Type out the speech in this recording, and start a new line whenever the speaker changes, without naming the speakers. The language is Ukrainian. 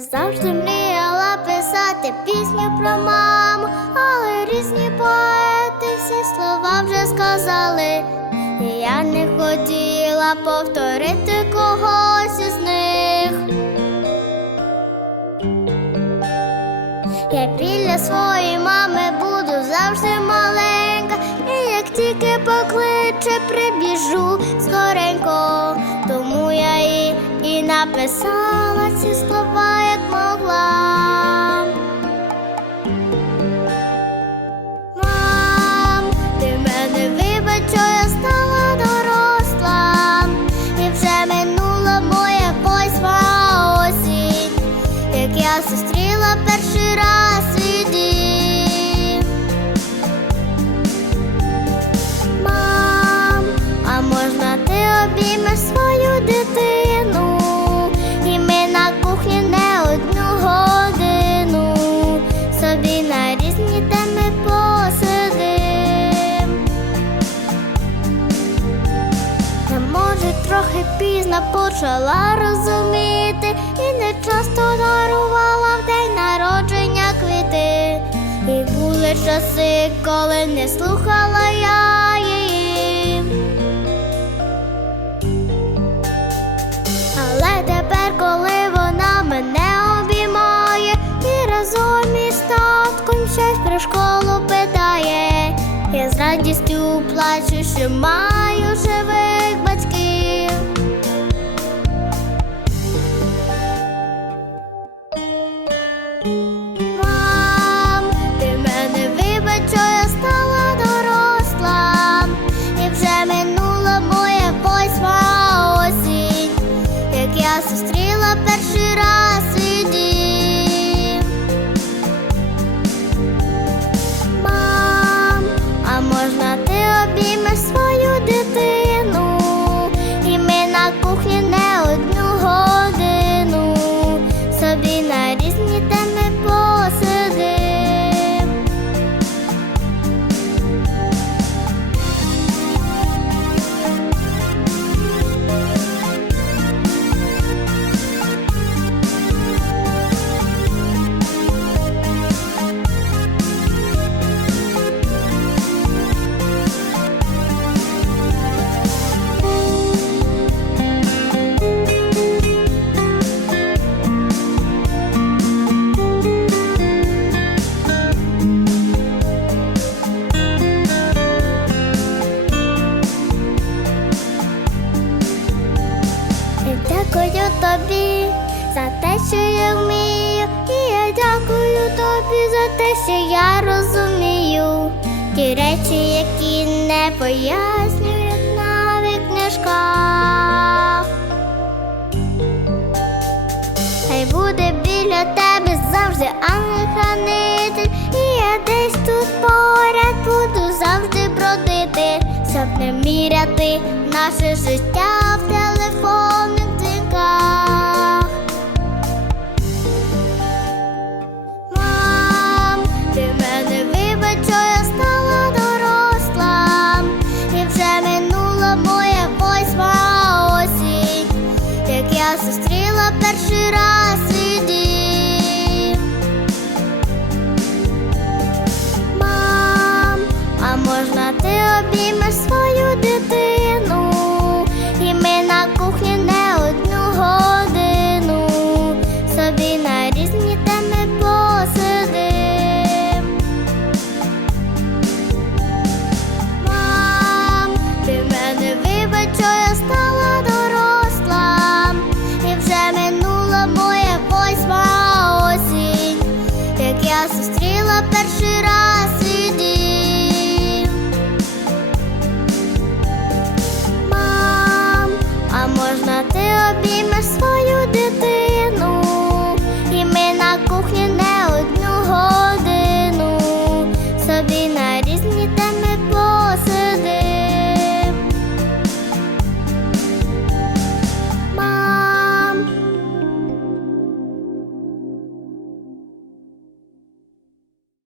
завжди мріяла писати пісню про маму, але різні поети всі слова вже сказали. І я не хотіла повторити когось із них. Я біля своєї мами буду завжди маленька, і як тільки покличе, прибіжу скоренько, тому я і, і написала ці слова, трохи пізно почала розуміти і не часто дарувала в день народження квіти. І були часи, коли не слухала я радістю плачу, що маю живих батьків. Мам, що я вмію, і я дякую тобі за те, що я розумію. Ті речі, які не пояснюють навіть книжках. Хай буде біля тебе завжди ангел-хранитель І я десь тут поряд буду завжди бродити, щоб не міряти наше життя в телефонних